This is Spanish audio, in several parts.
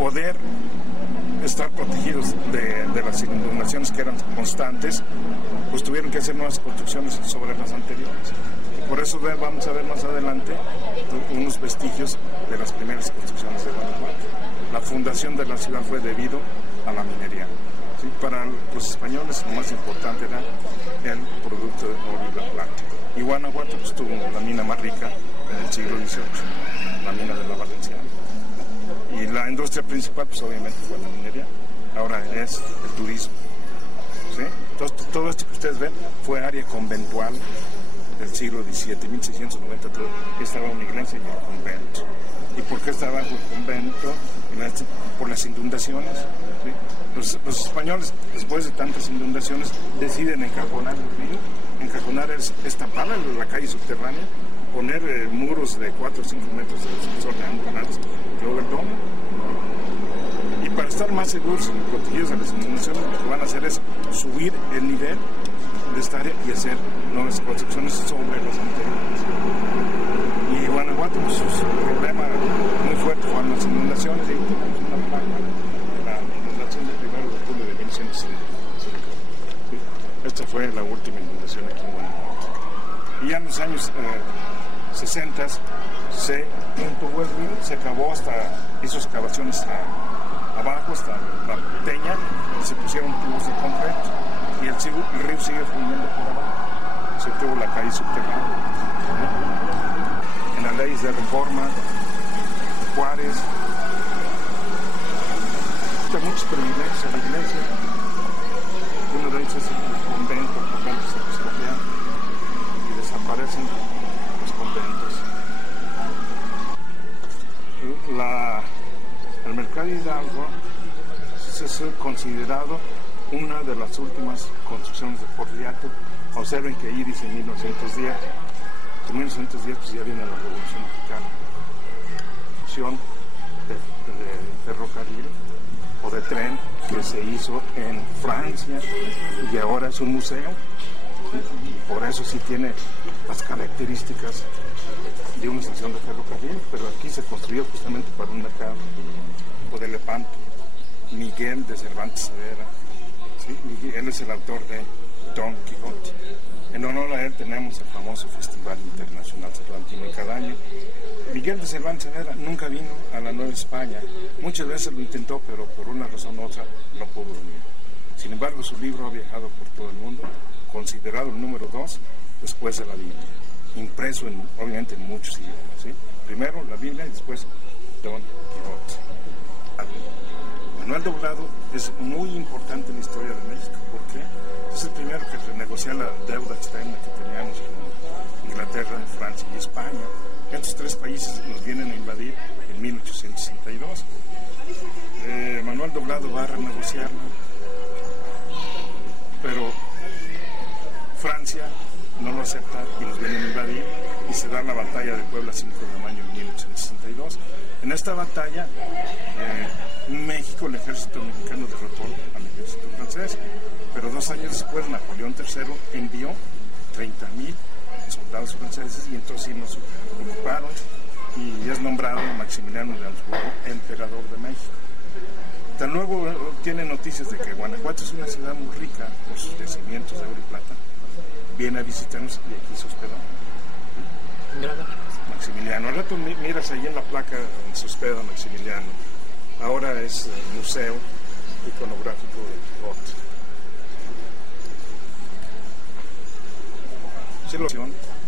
poder estar protegidos de las inundaciones que eran constantes, pues tuvieron que hacer nuevas construcciones sobre las anteriores. Y por eso vamos a ver más adelante unos vestigios de las primeras construcciones de Guanajuato. La fundación de la ciudad fue debido a la minería. ¿Sí? Para los españoles lo más importante era el producto de oro y la plata. Y Guanajuato pues, tuvo la mina más rica en el siglo XVIII, la mina de la Valenciana. Y la industria principal, pues obviamente fue la minería, ahora es el turismo. ¿Sí? Entonces, todo esto que ustedes ven fue área conventual del siglo XVII, 1690, estaba una iglesia y el convento. ¿Y por qué estaba bajo el convento? Por las inundaciones. ¿Sí? Los españoles, después de tantas inundaciones, deciden encajonar el río. Encajonar es tapar la calle subterránea, poner muros de 4 o 5 metros de espesor de ambulancias, luego el domo. Y para estar más seguros y protegidos de las inundaciones, lo que van a hacer es subir el nivel de esta área y hacer nuevas construcciones sobre los anteriores. Y Guanajuato, pues, su problema muy fuerte fueron las inundaciones, y tenemos una placa de la inundación del 1 de julio de 1905. Esta fue la última inundación aquí en Guanajuato. Y ya en los años 60 se entubó el río, se acabó hizo excavaciones abajo hasta la peña, y se pusieron tubos de concreto, y el río sigue fluyendo por abajo. Se tuvo la calle subterránea. En las leyes de reforma, Juárez, hay muchos privilegios a la iglesia. Uno de ellos es el convento se expropian y desaparecen los conventos. El mercado Hidalgo es considerado una de las últimas construcciones de Porfiriato. Observen que ahí dice 1910. En 1910 pues ya viene la Revolución Mexicana. Opción de ferrocarril o de tren que se hizo en Francia y ahora es un museo. Por eso sí tiene las características de una estación de ferrocarril, pero aquí se construyó justamente para un mercado de Lepanto. Miguel de Cervantes Saavedra, ¿sí? Él es el autor de Don Quijote. En honor a él tenemos el famoso Festival Internacional Cervantino y cada año. Miguel de Cervantes Saavedra nunca vino a la Nueva España, muchas veces lo intentó, pero por una razón u otra no pudo venir. Sin embargo, su libro ha viajado por todo el mundo, considerado el número 2 después de la Biblia, impreso obviamente en muchos idiomas. ¿Sí? Primero la Biblia y después Don Quijote. Manuel Doblado es muy importante en la historia de México. ¿Por qué? Es el primero que renegocia la deuda externa que teníamos con Inglaterra, Francia y España. Estos tres países nos vienen a invadir en 1862. Manuel Doblado va a renegociarlo, pero Francia no lo acepta y nos viene a invadir y se da la batalla de Puebla 5 de mayo de 1862. En esta batalla, México, el ejército mexicano derrotó al ejército francés, pero 2 años después Napoleón III envió 30,000 soldados franceses y entonces sí nos ocuparon y es nombrado Maximiliano de Habsburgo emperador de México. Tan luego tiene noticias de que Guanajuato es una ciudad muy rica por sus yacimientos de oro y plata, viene a visitarnos y aquí se hospedó. Maximiliano, al rato miras ahí en la placa donde se hospeda Maximiliano. Ahora es el Museo Iconográfico de Quijote.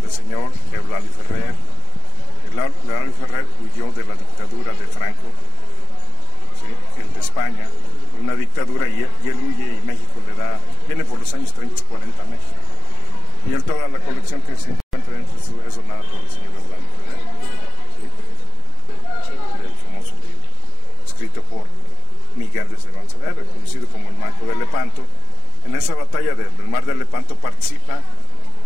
Del señor Eulalio Ferrer. Eulalio Ferrer huyó de la dictadura de Franco, ¿sí? El de España, una dictadura, y él huye y México viene por los años 30 y 40 a México. Y él, toda la colección que se encuentra dentro es donada por el señor Eulalio Ferrer, ¿sí? Del famoso libro, escrito por Miguel de Cervantes Saavedra, conocido como el Manco de Lepanto. En esa batalla del Mar de Lepanto participa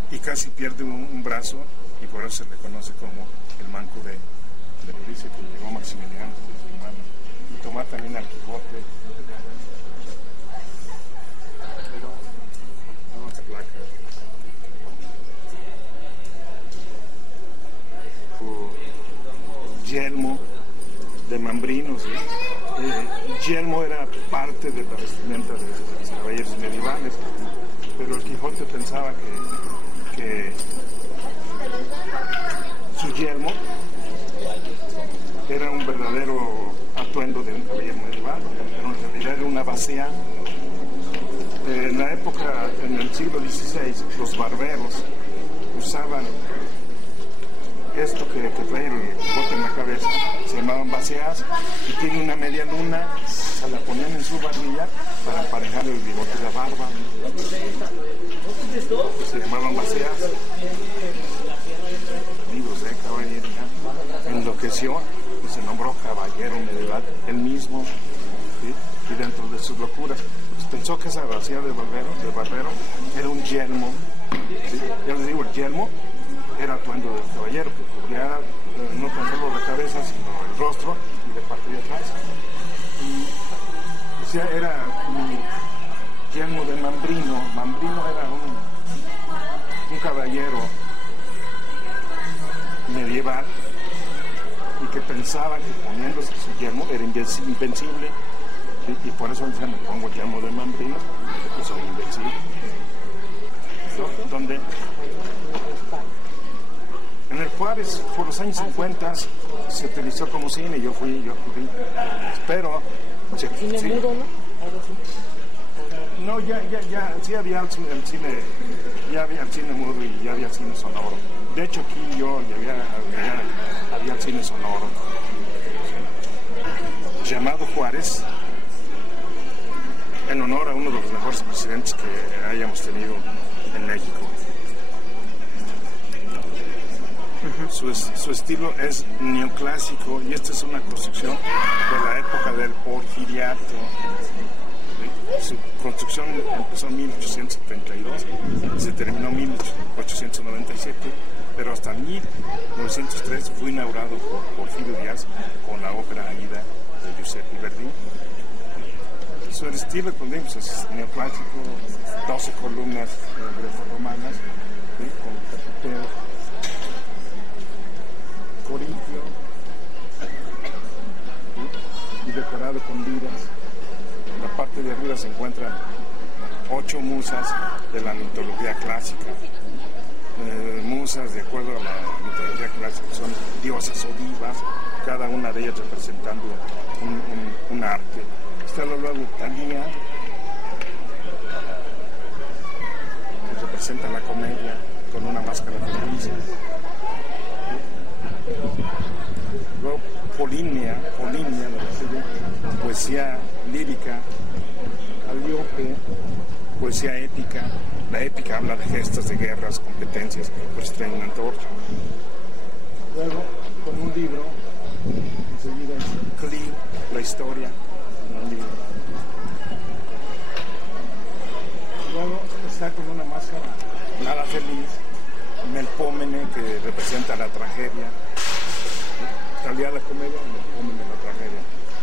y casi pierde un brazo, y por eso se le conoce como el Manco de dice que llegó Maximiliano, su hermano, y tomar también al Quijote. Pero, vamos a placa. Yelmo de Mambrino, ¿sí? yelmo era parte de la vestimenta de los caballeros medievales, pero el Quijote pensaba que su yelmo era un verdadero atuendo de un caballero medieval, pero en realidad era una bacea. En la época, en el siglo XVI, los barberos usaban esto que trae el Quijote en la cabeza, se llamaban baseas, y tiene una media luna, se la ponían en su barbilla para emparejar el bigote y la barba. Se llamaban baseas. Libros de caballería. Enloqueció y se nombró caballero medieval, él mismo, ¿sí? Y dentro de sus locuras, pues pensó que esa bacea de barbero era un yelmo. ¿Sí? Ya les digo, el yelmo era atuendo del caballero, que cubría no tan solo la cabeza, sino el rostro y de parte de atrás. Y o sea, era mi yelmo de Mambrino. Mambrino era un caballero medieval y que pensaba que poniéndose su yelmo era invencible, y por eso decía, me pongo el yelmo de Mambrino, porque soy invencible. Donde en el Juárez, por los años 50, se utilizó como cine, yo fui, pero... ¿Cine mudo, no? Algo así. No, sí había el cine, ya había el cine mudo y ya había cine sonoro. De hecho, aquí ya había el cine sonoro. ¿Sí? Llamado Juárez, en honor a uno de los mejores presidentes que hayamos tenido en México. Su estilo es neoclásico y esta es una construcción de la época del Porfiriato. Su construcción empezó en 1872 y se terminó en 1897, pero hasta 1903 fue inaugurado por Porfirio Díaz con la ópera Aida de Giuseppe Verdi. Su estilo, como digo, es neoclásico, 12 columnas grecorromanas, ¿sí? Con capiteles, corintio, ¿sí? Y decorado con liras. En la parte de arriba se encuentran 8 musas de la mitología clásica. Musas, de acuerdo a la mitología clásica, son diosas o divas, cada una de ellas representando un arte. Está luego Talía, que representa la comedia con una máscara feliz. Luego Polinia, poesía lírica. Calíope, poesía épica. La épica habla de gestas, de guerras, competencias, por eso trae una antorcha. Luego, con un libro, enseguida es Cli, la historia, un libro. Luego está con una máscara nada feliz, Melpómene, que representa la tragedia. Talía la comedia, Melpómene la tragedia.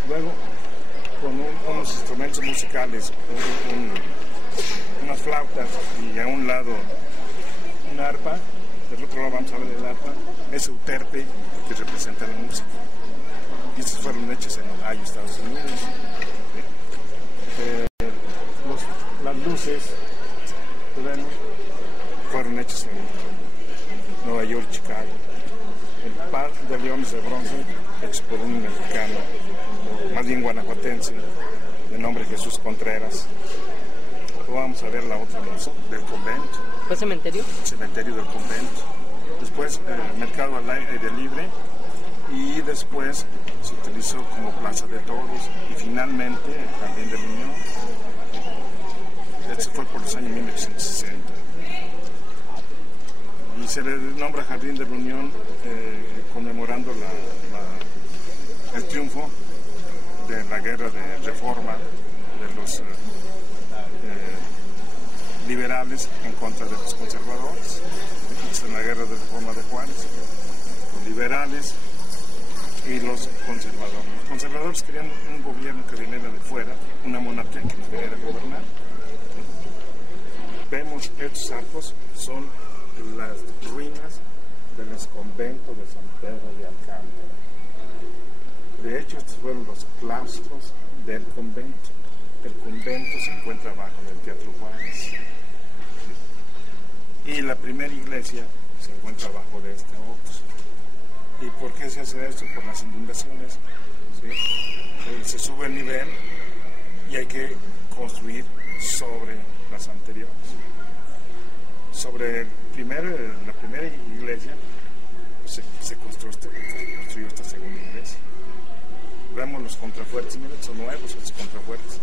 Luego, con unos instrumentos musicales, unas flautas y a un lado un arpa, del otro lado vamos a ver el arpa, es Euterpe, que representa la música. Y estos fueron hechos en Ohio, Estados Unidos. Las luces que vemos fueron hechas en Nueva York, Chicago. El par de leones de bronce hecho por un mexicano, o más bien guanajuatense, de nombre Jesús Contreras. Vamos a ver la otra musa del convento. ¿Fue cementerio? Cementerio del convento. Después mercado al aire libre y después se utilizó como plaza de toros y finalmente el Jardín de la Unión. Este fue por los años 1960. Y se le nombra Jardín de la Unión conmemorando el triunfo de la guerra de reforma de los liberales en contra de los conservadores. Es en la guerra de reforma de Juárez. Los liberales y los conservadores. Los conservadores querían un gobierno que viniera de fuera, una monarquía que nos viniera a gobernar. Vemos estos arcos, son las ruinas del exconvento de San Pedro de Alcántara. De hecho, estos fueron los claustros del convento. El convento se encuentra abajo del Teatro Juárez. Y la primera iglesia se encuentra abajo de esta otra. ¿Y por qué se hace esto? Por las inundaciones. ¿Sí? Se sube el nivel y hay que construir sobre las anteriores. Sobre la primera iglesia pues, se construyó esta segunda iglesia. Vemos los contrafuertes, miren, son nuevos estos contrafuertes.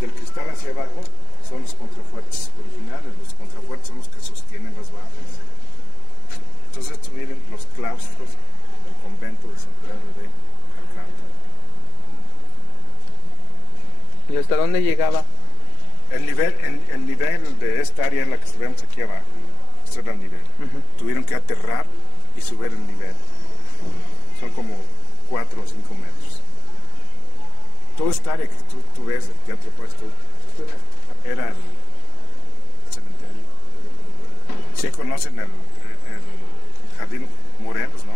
Del cristal hacia abajo son los contrafuertes originales, los contrafuertes son los que sostienen las barras. Entonces estos miren los claustros del convento de San Pedro de Alcántara. ¿Y hasta dónde llegaba? El nivel de esta área es la que vemos aquí abajo. Este era el nivel. Tuvieron que aterrar y subir el nivel. Son como 4 o 5 metros. Toda esta área que tú ves, el teatro puesto, era el cementerio. Sí conocen el Jardín Morelos, ¿no?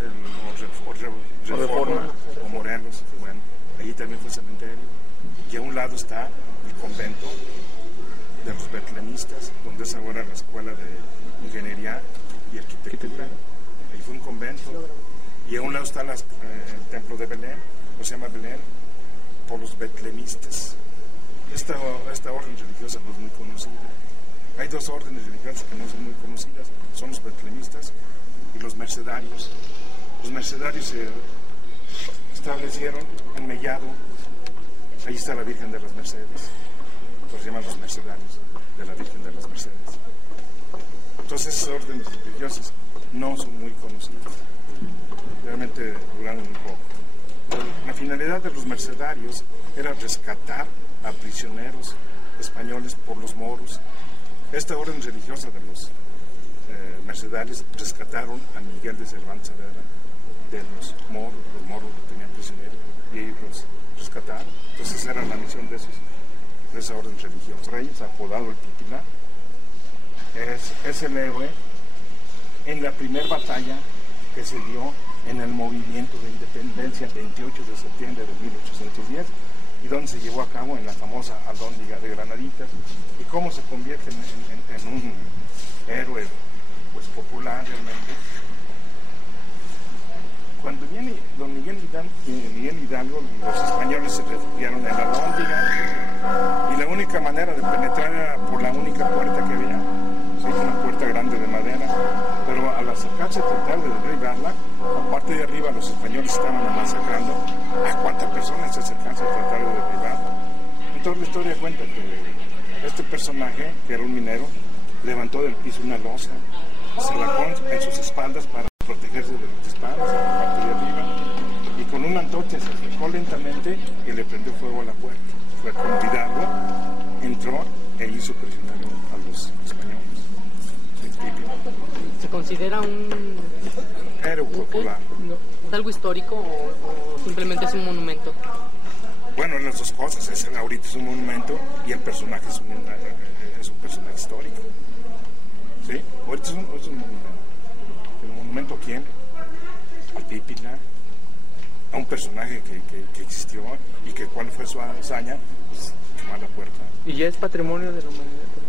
El Reforma o Morelos, bueno, allí también fue cementerio. Y a un lado está el convento de los betlemistas, donde es ahora la escuela de ingeniería y arquitectura. Ahí fue un convento. Y a un lado está el templo de Belén, o se llama Belén, por los betlemistas. Esta orden religiosa no es muy conocida. Hay dos órdenes religiosas que no son muy conocidas, son los betlemistas y los mercedarios. Los mercedarios se establecieron en Mellado. Ahí está la Virgen de las Mercedes. Los llaman los mercedarios de la Virgen de las Mercedes. Entonces esas órdenes religiosas no son muy conocidas. Realmente duraron un poco. La finalidad de los mercedarios era rescatar a prisioneros españoles por los moros. Esta orden religiosa de los mercedarios rescataron a Miguel de Cervantes Saavedra de los moros lo tenían prisionero y ellos los rescataron. Entonces era la misión de esa orden religiosa. Reyes, apodado el Pípila, es el héroe en la primera batalla que se dio en el movimiento de independencia 28 de septiembre de 1810 y donde se llevó a cabo en la famosa Alhóndiga de Granaditas, y cómo se convierte en un héroe pues popular realmente. Cuando viene don Miguel Hidalgo, los españoles se refugiaron en la Alhóndiga y la única manera de penetrar era por la única puerta que había. Sí, una puerta grande de madera, pero al acercarse a tratar de derribarla, la parte de arriba los españoles estaban masacrando a cuantas personas se acercaban a tratar de derribarla. Entonces la historia cuenta que este personaje, que era un minero, levantó del piso una losa, se la pone en sus espaldas para protegerse de los disparos a la parte de arriba, y con una antorcha se acercó lentamente y le prendió fuego a la puerta. Fue con Hidalgo, entró e hizo prisionero a los españoles. ¿Se considera un héroe popular? ¿Algo histórico o simplemente es un monumento? Bueno, las dos cosas. Ahorita es un monumento y el personaje es un personaje histórico. ¿Sí? Ahorita es un monumento. ¿El monumento a quién? Al Pípila, a un personaje que existió y que cuál fue su hazaña, pues quemar la puerta. ¿Y ya es patrimonio de la humanidad también?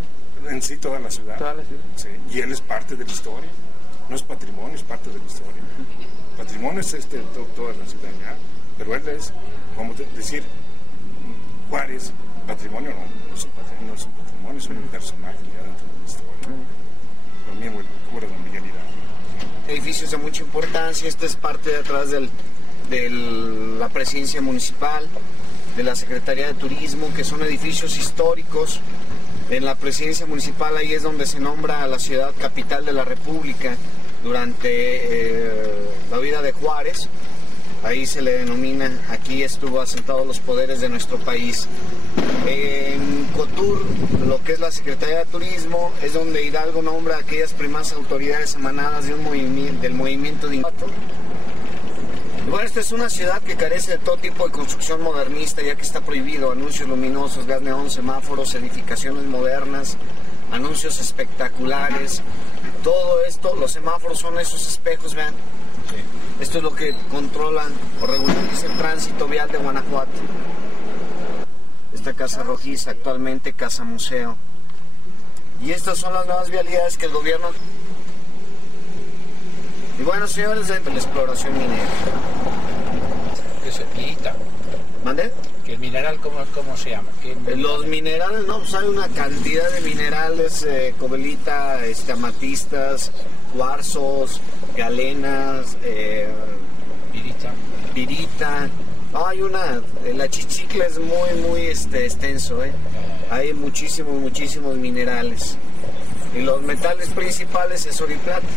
En sí, toda la ciudad. Toda la ciudad. Sí. Y él es parte de la historia. No es patrimonio, es parte de la historia. Patrimonio es toda la ciudad ya, pero él es, como decir, Juárez, patrimonio no es un patrimonio, es un personaje ya dentro de la historia. Lo mismo como era don Miguel Hidalgo. Edificios de mucha importancia, esta es parte de atrás de la presidencia municipal, de la Secretaría de Turismo, que son edificios históricos. En la presidencia municipal ahí es donde se nombra a la ciudad capital de la República durante la vida de Juárez. Ahí se le denomina, aquí estuvo asentados los poderes de nuestro país. En Cotur, lo que es la Secretaría de Turismo, es donde Hidalgo nombra a aquellas primeras autoridades emanadas de del movimiento de Bueno, esta es una ciudad que carece de todo tipo de construcción modernista, ya que está prohibido anuncios luminosos, gas neón, semáforos, edificaciones modernas, anuncios espectaculares. Todo esto, los semáforos son esos espejos, vean. Sí. Esto es lo que controla o regulariza el tránsito vial de Guanajuato. Esta casa rojiza, actualmente casa museo. Y estas son las nuevas vialidades que el gobierno... Y bueno, señores, de la exploración minera. ¿Qué se pirita? ¿Mande? ¿Que el mineral cómo se llama? Los minerales, no, pues hay una cantidad de minerales, cobelita, amatistas, cuarzos, galenas, pirita. No, hay una, la chichicle es muy extenso, hay muchísimos minerales. Y los metales principales es oro y plata.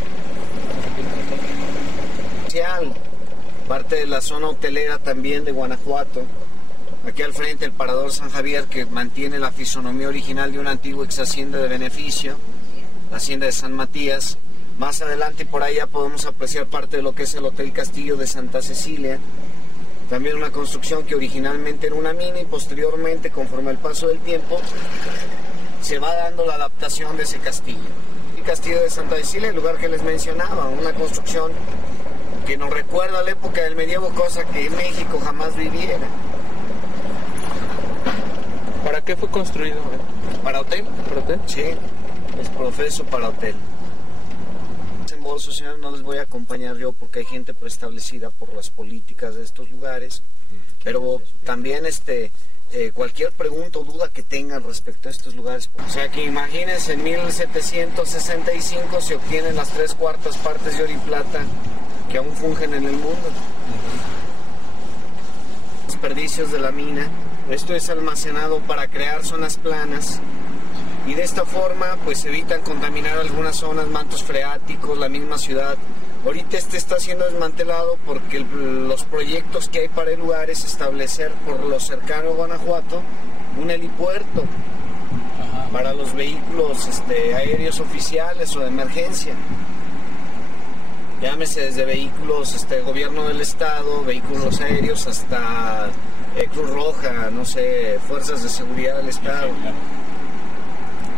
Parte de la zona hotelera también de Guanajuato. Aquí al frente el Parador San Javier, que mantiene la fisonomía original de una antigua ex hacienda de beneficio, la hacienda de San Matías. Más adelante por allá podemos apreciar parte de lo que es el Hotel Castillo de Santa Cecilia. También una construcción que originalmente era una mina y posteriormente, conforme el paso del tiempo, se va dando la adaptación de ese castillo. El Castillo de Santa Cecilia, el lugar que les mencionaba, una construcción que nos recuerda a la época del medievo, cosa que en México jamás viviera. ¿Para qué fue construido? ¿Para hotel? ¿Para hotel? Sí, es profeso para hotel. En bolso, señores, no les voy a acompañar yo porque hay gente preestablecida por las políticas de estos lugares, pero también cualquier pregunta o duda que tengan respecto a estos lugares. O sea que imagínense, en 1765 se obtienen las 3/4 partes de oro y plata que aún fungen en el mundo. Desperdicios de la mina. Esto es almacenado para crear zonas planas y de esta forma pues evitan contaminar algunas zonas, mantos freáticos, la misma ciudad. Ahorita está siendo desmantelado porque los proyectos que hay para el lugar es establecer por lo cercano a Guanajuato un helipuerto para los vehículos aéreos oficiales o de emergencia. Llámese desde vehículos gobierno del estado, vehículos aéreos hasta Cruz Roja, no sé, fuerzas de seguridad del estado.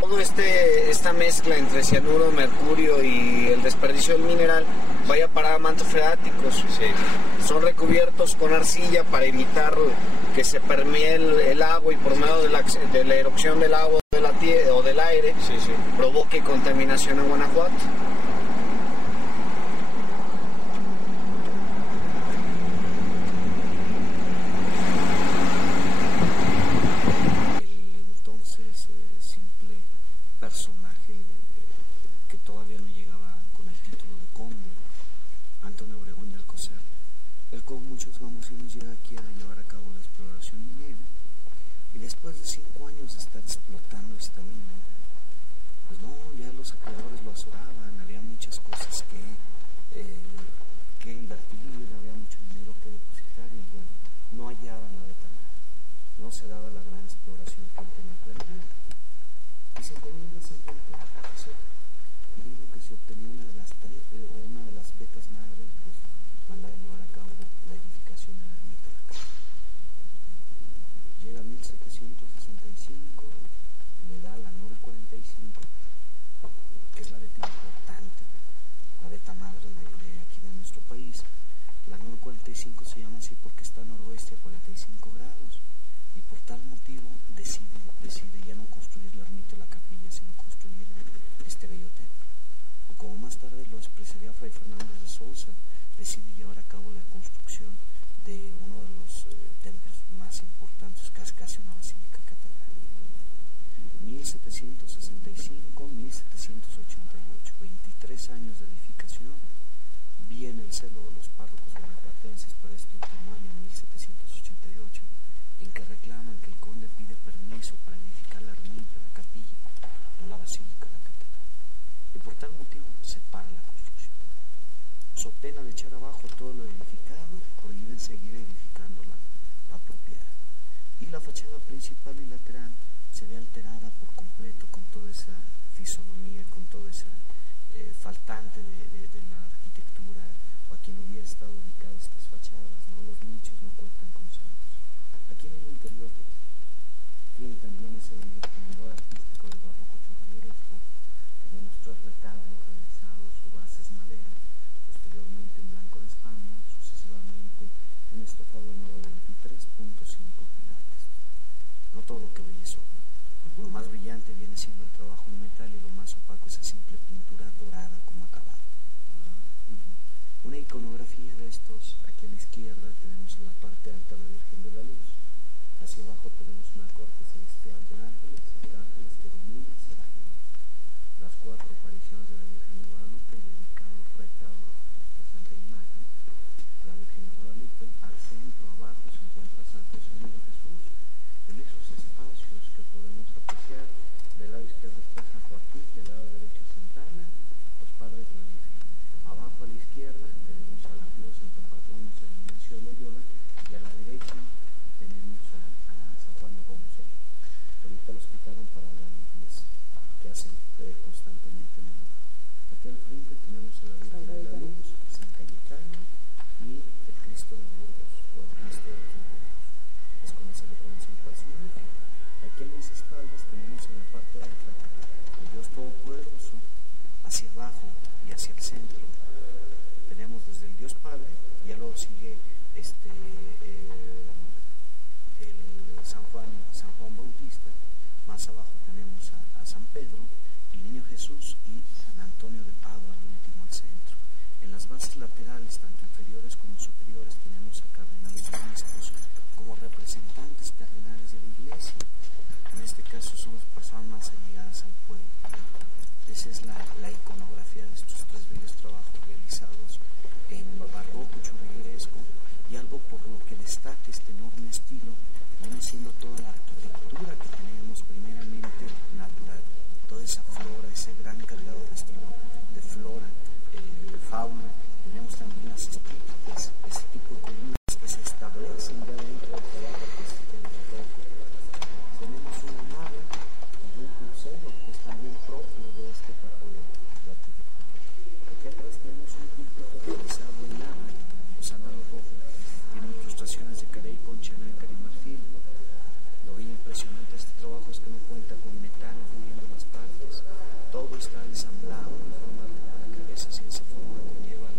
Todo esta mezcla entre cianuro, mercurio y el desperdicio del mineral vaya para mantos freáticos. Sí. Son recubiertos con arcilla para evitar que se permee el agua y por medio de la erupción del agua de la tierra o del aire provoque contaminación en Guanajuato. Personaje que todavía no llegaba con el título de conde, Antonio Obregón y Alcocer. Él con muchos gamosinos llega aquí a llevar a cabo la exploración minera y después de 5 años de estar explotando esta mina, pues no, ya los acreedores lo azoraban, había muchas cosas que invertir, había mucho dinero que depositar y bueno, no hallaban la beta nada, no se daba la gran exploración que él tenía planeada. Y se encomienda simplemente a hacer, y dijo que se obtenía una de las becas madres, pues mandar a llevar a cabo la edificación de la ermita de la Capilla. Llega a 1765, le da la NOR 45, que es la beta importante, la beta madre de aquí de nuestro país. La NOR 45 se llama así porque está noroeste a 45 grados, y por tal motivo decide ya no construir la ermita de la Capilla, sino construir este bello templo. O como más tarde lo expresaría Fray Fernández de Sousa, decide llevar a cabo la construcción de uno de los templos más importantes, casi una basílica catedral. 1765, 1788, 23 años de edificación. Viene el celo de los párrocos guanajuatenses para este último año, 1788, en que reclaman que el conde pide permiso para edificar la ermita, la capilla, no la basílica, la catedral. Y por tal motivo se para la construcción. So pena de echar abajo todo lo edificado, prohíben seguir edificando la propiedad. Y la fachada principal y lateral se ve alterada por completo con toda esa fisonomía, con toda esa faltante de la arquitectura o a quien hubiera estado ubicadas estas fachadas, ¿no? Los nichos no cuentan con santos. Aquí en el interior tiene también ese esplendor artístico de barroco churrigueresco. Tenemos 3 retablos realizados o bases madera, posteriormente en blanco de España, trabajado en oro 23.5 quilates. No todo lo que brilla es oro. Lo más brillante viene siendo el trabajo en metal y lo más opaco es esa simple pintura dorada como acabado. Una iconografía de estos, aquí a la izquierda tenemos en la parte alta la Virgen de la Luz, hacia abajo tenemos una corte celestial de ángeles, arcángeles, querubines, serafines. Las 4 apariciones de la Virgen de Guadalupe, dedicado al retablo de Santa Imagen, la Virgen de Guadalupe. Al centro, abajo, se encuentra Santo Señor Jesús. En esos espacios que podemos apreciar, del lado izquierdo está San Joaquín, del lado derecho Santana, los padres de la Virgen. Abajo a la izquierda tenemos al antiguo Santo Patrono San Ignacio de Loyola y a la derecha tenemos a San Juan de Nepomuceno. Ahorita los quitaron para la limpieza que hacen constantemente en el mundo. Aquí al frente tenemos a la Virgen de la Luz, San Cayetano y el Cristo de Burgos o el Cristo de los Burgos. Es como se le conoce el personaje. Aquí en mis espaldas tenemos en la parte alta el Dios Todopoderoso, hacia abajo y hacia el centro tenemos desde el Dios Padre, ya luego sigue el San Juan Bautista, más abajo tenemos a San Pedro, el Niño Jesús y San Antonio de Padua al último al centro. En las bases laterales, tanto inferiores como superiores, tenemos a cardenales y obispos como representantes terrenales de la Iglesia. En este caso son las personas más allegadas al pueblo. Esa es la iconografía de estos 3 bellos trabajos realizados en barroco churrigueresco, y algo por lo que destaca este enorme estilo viene siendo toda la arquitectura que tenemos primeramente natural, toda esa flora, ese gran cargado de estilo de flora, fauna. Tenemos también las estípicas, ese tipo de columnas que se establecen ya dentro del trabajo artístico del barroco. Tenemos una nave y un crucero que es también propio de este tipo de arquitectura. Aquí atrás tenemos un púlpito realizado en lava o sándalo rojo, tiene incrustaciones de carey, concha, nácar y marfil. Lo bien impresionante de este trabajo es que no cuenta con metal uniendo las partes, todo está ensamblado de forma rompecabezas y esa forma conlleva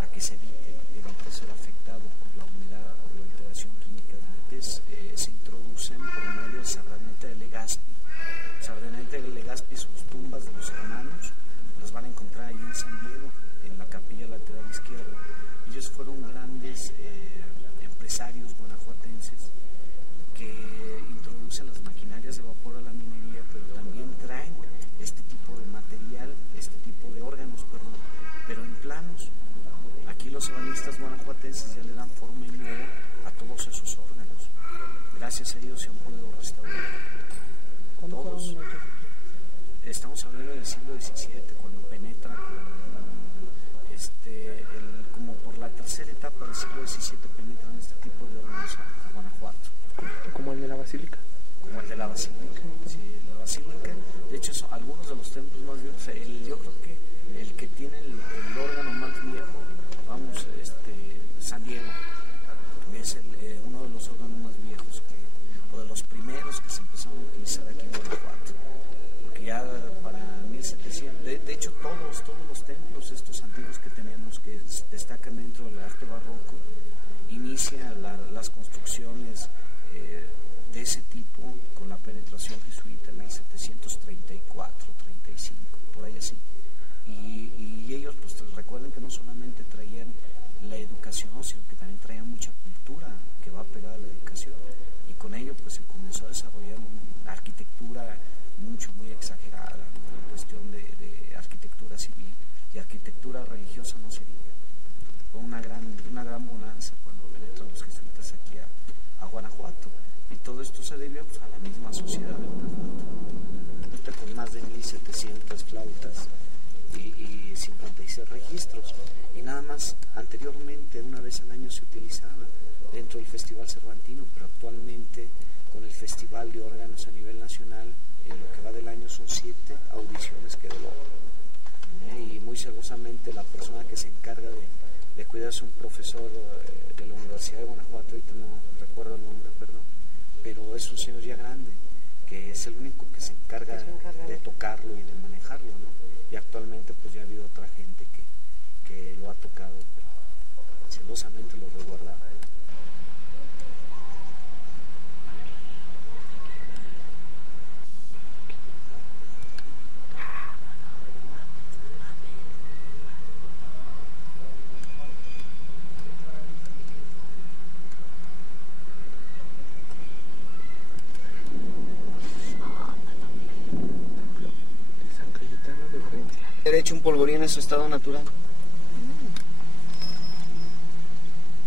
a que se evite ser afectado por la humedad, por la alteración química del metal. Se introducen por medio de Sardaneta de Legazpi. Sardaneta de Legazpi, sus tumbas de los hermanos las van a encontrar ahí en San Diego, en la capilla lateral izquierda. Ellos fueron grandes empresarios guanajuatenses que introducen las maquinarias de vapor a la minería, pero también traen este tipo de material, este tipo de órganos, pero en planos. Aquí los ebanistas guanajuatenses ya le dan forma y nueva a todos esos órganos. Gracias a ellos se han podido restaurar. Todos. Estamos hablando del siglo XVII, cuando penetra como por la tercera etapa del siglo XVII penetran este tipo de órganos a Guanajuato. Como el de la Basílica. Como el de la Basílica, sí, la Basílica. De hecho, son algunos de los templos más viejos. Yo creo que el que tiene el órgano más viejo, San Diego, es uno de los órganos más viejos, o de los primeros que se empezaron a utilizar aquí en Guanajuato. Porque ya para 1700, de hecho todos los templos estos antiguos que tenemos, que destacan dentro del arte barroco, inicia las construcciones de ese tipo con la penetración jesuita en 1734, 35, por ahí así. Y ellos pues recuerden que no solamente traían la educación, sino que también traían mucha cultura que va pegada a la educación, y con ello pues se comenzó a desarrollar una arquitectura muy exagerada, ¿no? En cuestión de arquitectura civil, y arquitectura religiosa no se diga. Fue una gran bonanza cuando penetran los jesuitas aquí a Guanajuato, y todo esto se debió pues, a la misma sociedad de Guanajuato. Cuenta con más de 1700 flautas y 56 registros, y nada más anteriormente una vez al año se utilizaba dentro del Festival Cervantino, pero actualmente con el Festival de Órganos a nivel nacional, en lo que va del año son 7 audiciones que del órgano, y muy celosamente la persona que se encarga de cuidar es un profesor de la Universidad de Guanajuato, ahorita no recuerdo el nombre, perdón, pero es un señor ya grande, que es el único que se encarga de tocarlo y de manejarlo, ¿no? Y actualmente pues ya ha habido otra gente que lo ha tocado, pero celosamente lo resguardaba. ser hecho un polvorín en su estado natural.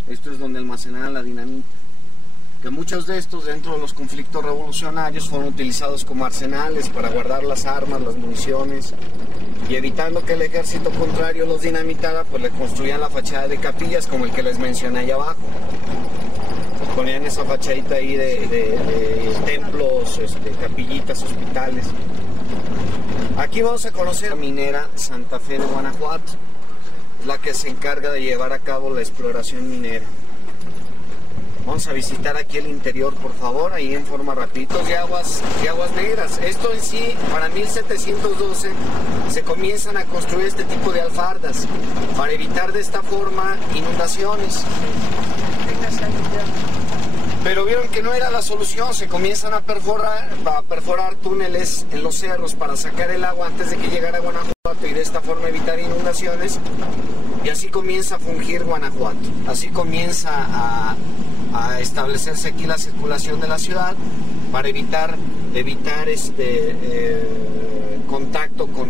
Esto es donde almacenaban la dinamita. Que muchos de estos, dentro de los conflictos revolucionarios, fueron utilizados como arsenales para guardar las armas, las municiones, y evitando que el ejército contrario los dinamitara, pues le construían la fachada de capillas, como el que les mencioné allá abajo. Ponían esa fachadita ahí de templos, capillitas, hospitales. Aquí vamos a conocer la minera Santa Fe de Guanajuato, es la que se encarga de llevar a cabo la exploración minera. Vamos a visitar aquí el interior, por favor, ahí en forma rápida. De aguas negras. Esto en sí, para 1712, se comienzan a construir este tipo de alfardas para evitar de esta forma inundaciones. Pero vieron que no era la solución, se comienzan a perforar túneles en los cerros para sacar el agua antes de que llegara a Guanajuato y de esta forma evitar inundaciones. Y así comienza a fungir Guanajuato, así comienza a establecerse aquí la circulación de la ciudad para evitar contacto con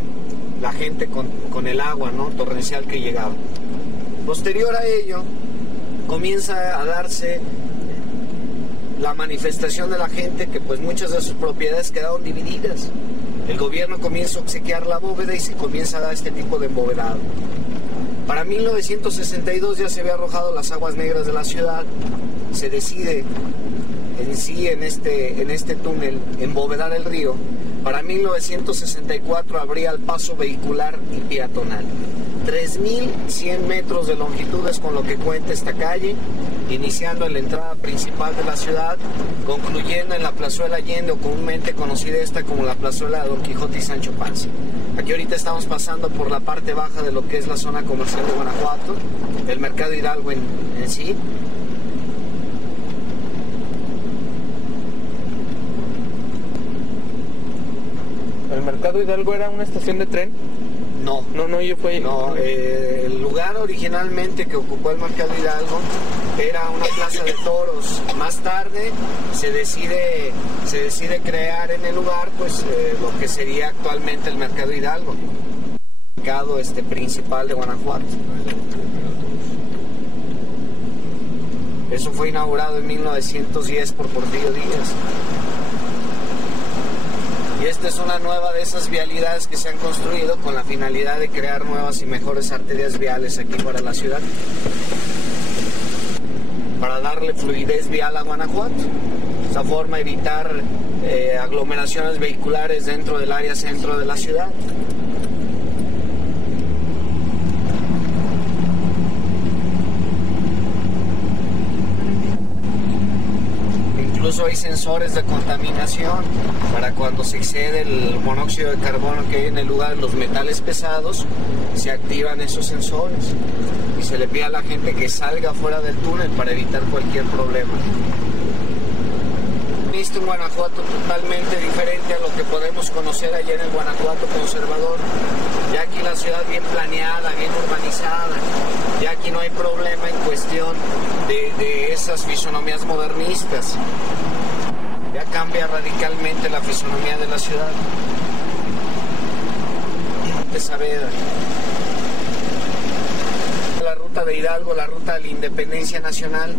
la gente, con el agua, ¿no?, torrencial que llegaba. Posterior a ello, comienza a darse la manifestación de la gente que pues muchas de sus propiedades quedaron divididas. El gobierno comienza a obsequiar la bóveda y se comienza a dar este tipo de embovedado. Para 1962 ya se había arrojado las aguas negras de la ciudad. Se decide en sí, en este túnel, embovedar el río. Para 1964 abría el paso vehicular y peatonal. 3.100 metros de longitud es con lo que cuenta esta calle, iniciando en la entrada principal de la ciudad, concluyendo en la Plazuela Allende, o comúnmente conocida esta como la Plazuela de Don Quijote y Sancho Panza. Aquí ahorita estamos pasando por la parte baja de lo que es la zona comercial de Guanajuato, el Mercado Hidalgo en sí. ¿El Mercado Hidalgo era una estación de tren? No, yo fui... No, el lugar originalmente que ocupó el Mercado Hidalgo era una plaza de toros. Más tarde se decide crear en el lugar pues lo que sería actualmente el Mercado Hidalgo, el mercado principal de Guanajuato. Eso fue inaugurado en 1910 por Porfirio Díaz. Y esta es una nueva de esas vialidades que se han construido con la finalidad de crear nuevas y mejores arterias viales aquí para la ciudad, para darle fluidez vial a Guanajuato. De esta forma evitar aglomeraciones vehiculares dentro del área centro de la ciudad. Incluso hay sensores de contaminación para cuando se excede el monóxido de carbono que hay en el lugar, los metales pesados, se activan esos sensores y se le pide a la gente que salga fuera del túnel para evitar cualquier problema. Visto un Guanajuato totalmente diferente a lo que podemos conocer allá en el Guanajuato conservador. Ya aquí la ciudad bien planeada, bien urbanizada, ya aquí no hay problema en cuestión de esas fisonomías modernistas. Ya cambia radicalmente la fisonomía de la ciudad. De Saavedra. La ruta de Hidalgo, la ruta de la Independencia Nacional.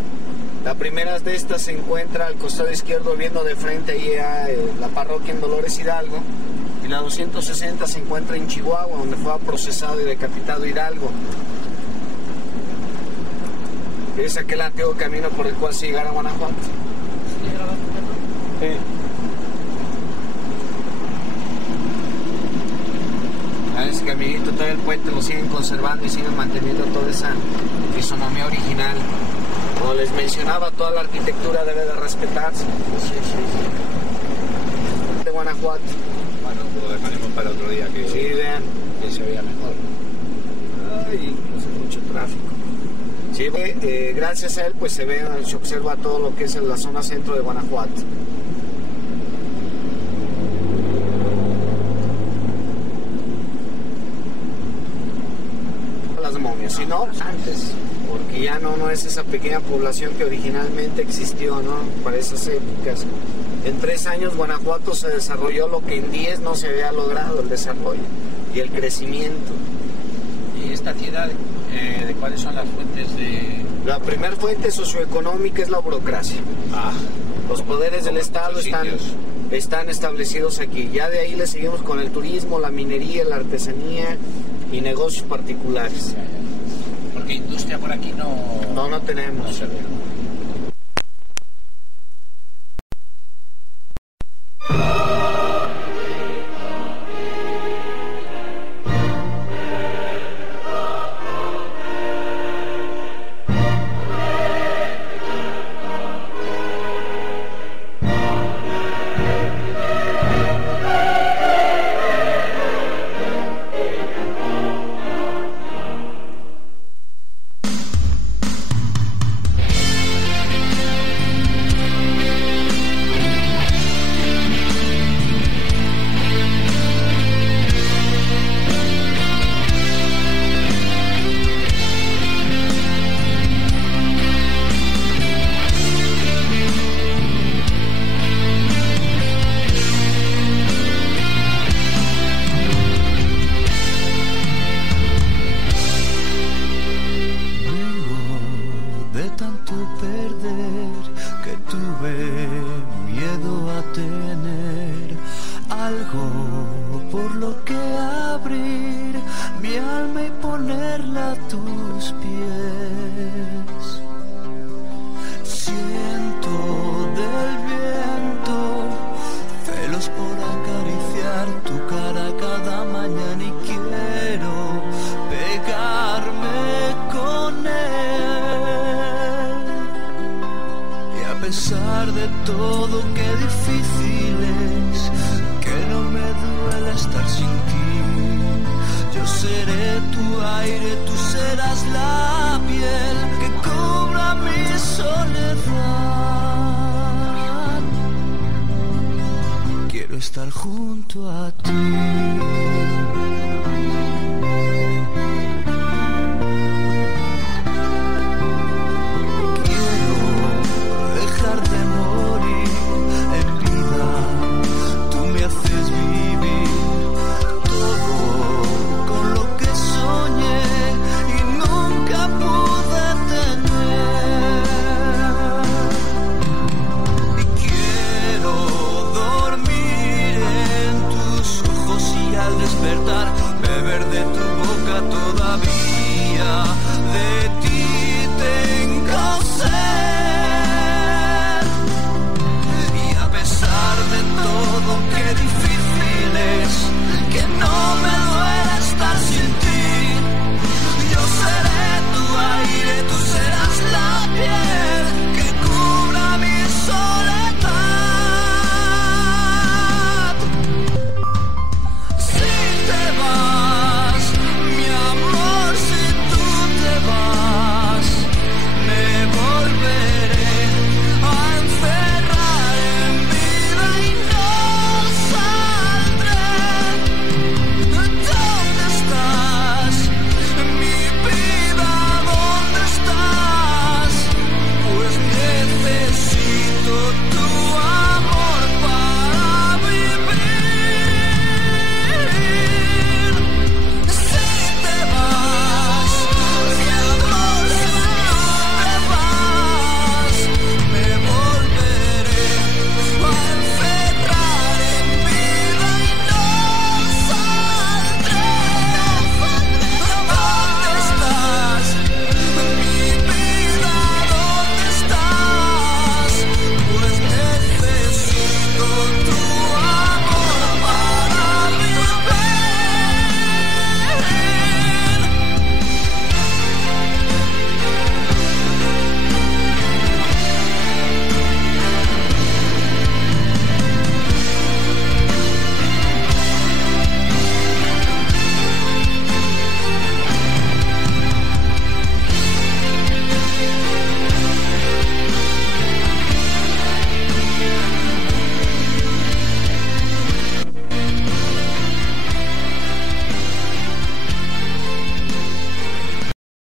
La primera de estas se encuentra al costado izquierdo, viendo de frente ahí a la parroquia en Dolores Hidalgo. Y la 260 se encuentra en Chihuahua, donde fue procesado y decapitado Hidalgo. Es aquel antiguo camino por el cual se llegara a Guanajuato. Sí. Ese caminito, todo el puente lo siguen conservando y siguen manteniendo toda esa fisonomía original. Como les mencionaba, toda la arquitectura debe de respetarse. Sí. De Guanajuato. Bueno, lo dejaremos para otro día que, sí, vean, que se vea mejor. Ay, no sé, mucho tráfico. Sí, gracias a él pues se observa todo lo que es en la zona centro de Guanajuato. Las momias, si no, antes, porque ya no es esa pequeña población que originalmente existió, ¿no?, para esas épocas. En 3 años Guanajuato se desarrolló lo que en 10 no se había logrado, el desarrollo y el crecimiento. ¿Y esta ciudad, de cuáles son las fuentes de...? La primera fuente socioeconómica es la burocracia. Los poderes del Estado están establecidos aquí. Ya de ahí le seguimos con el turismo, la minería, la artesanía y negocios particulares. Porque industria por aquí no tenemos. No se ve. Estar junto a ti.